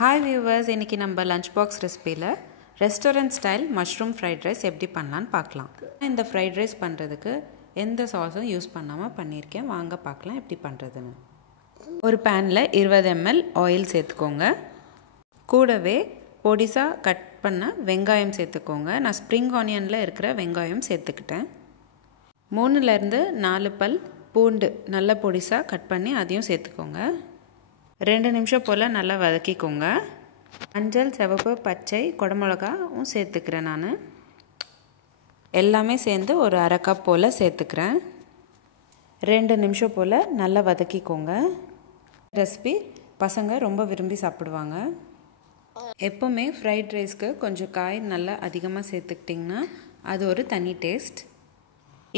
Hi viewers, இன்றைக்கி நம்ம lunch box ரெசிபியில் restaurant style mushroom fried rice எப்படி பண்ணலான்னு பார்க்கலாம். இந்த ஃப்ரைட் ரைஸ் பண்ணுறதுக்கு எந்த சாஸும் யூஸ் பண்ணாமல் பண்ணியிருக்கேன். வாங்க பார்க்கலாம் எப்படி பண்ணுறதுன்னு. ஒரு பேனில் 20 ml ஆயில் சேர்த்துக்கோங்க. கூடவே பொடிசாக கட் பண்ண வெங்காயம் சேர்த்துக்கோங்க. நான் ஸ்ப்ரிங் ஆனியனில் இருக்கிற வெங்காயம் சேர்த்துக்கிட்டேன். 3லேருந்து 4 பல் பூண்டு நல்ல பொடிசாக கட் பண்ணி அதையும் சேர்த்துக்கோங்க. 2 நிமிஷம் போல் நல்லா வதக்கிக்கோங்க. மஞ்சள், சிவப்பு, பச்சை, குடமிளகாவும் சேர்த்துக்கிறேன். நான் எல்லாமே சேர்ந்து ஒரு அரை கப் போல் சேர்த்துக்கிறேன். 2 நிமிஷம் போல் நல்லா வதக்கிக்கோங்க. ரெசிபி பசங்க ரொம்ப விரும்பி சாப்பிடுவாங்க. எப்போவுமே ஃப்ரைட் ரைஸ்க்கு கொஞ்சம் காய் நல்லா அதிகமாக சேர்த்துக்கிட்டிங்கன்னா அது ஒரு தனி டேஸ்ட்.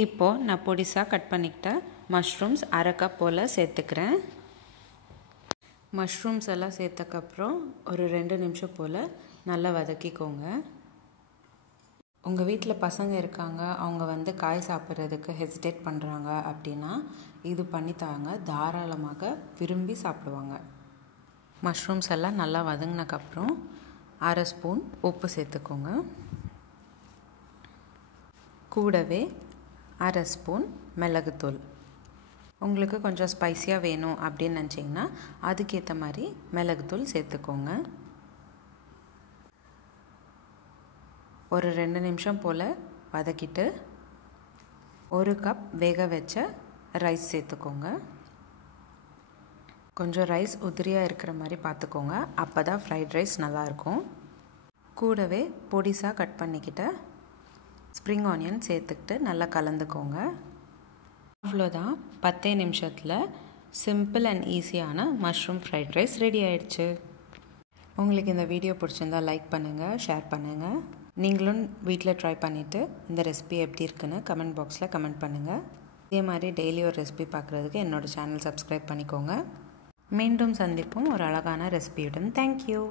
இப்போது நான் பொடிசாக கட் பண்ணிக்கிட்ட மஷ்ரூம்ஸ் அரை கப் போல் சேர்த்துக்கிறேன். மஷ்ரூம்ஸ் எல்லாம் சேர்த்தக்கப்புறம் ஒரு 2 நிமிஷம் போல் நல்லா வதக்கிக்கோங்க. உங்கள் வீட்டில் பசங்க இருக்காங்க, அவங்க காய் சாப்பிட்றதுக்கு ஹெசிடேட் பண்ணுறாங்க அப்படின்னா இது பண்ணித்தாங்க, தாராளமாக விரும்பி சாப்பிடுவாங்க. மஷ்ரூம்ஸ் எல்லாம் நல்லா வதங்கினக்கப்புறம் அரை ஸ்பூன் உப்பு சேர்த்துக்கோங்க. கூடவே அரை ஸ்பூன் மிளகுத்தூள். உங்களுக்கு கொஞ்சம் ஸ்பைஸியாக வேணும் அப்படின்னு நினச்சிங்கன்னா அதுக்கேற்ற மாதிரி மிளகுத்தூள் சேர்த்துக்கோங்க. ஒரு 2 நிமிஷம் போல் வதக்கிட்டு 1 கப் வேக வச்ச ரைஸ் சேர்த்துக்கோங்க. கொஞ்சம் ரைஸ் உதிரியாக இருக்கிற மாதிரி பார்த்துக்கோங்க, அப்போ தான் ஃப்ரைட் ரைஸ் நல்லாயிருக்கும். கூடவே பொடிசாக கட் பண்ணிக்கிட்ட ஸ்ப்ரிங் ஆனியன் சேர்த்துக்கிட்டு நல்லா கலந்துக்கோங்க. அவ்வளோதான், 10 நிமிஷத்தில் சிம்பிள் அண்ட் ஈஸியான மஷ்ரூம் ஃப்ரைட் ரைஸ் ரெடி ஆகிடுச்சு. உங்களுக்கு இந்த வீடியோ பிடிச்சிருந்தால் லைக் பண்ணுங்கள், ஷேர் பண்ணுங்கள். நீங்களும் வீட்டில் ட்ரை பண்ணிவிட்டு இந்த ரெசிபி எப்படி இருக்குன்னு கமெண்ட் பாக்ஸில் கமெண்ட் பண்ணுங்கள். இதே மாதிரி டெய்லி ஒரு ரெசிபி பார்க்குறதுக்கு என்னோடய சேனல் சப்ஸ்கிரைப் பண்ணிக்கோங்க. மீண்டும் சந்திப்போம் ஒரு அழகான ரெசிபியுடன். தேங்க்யூ.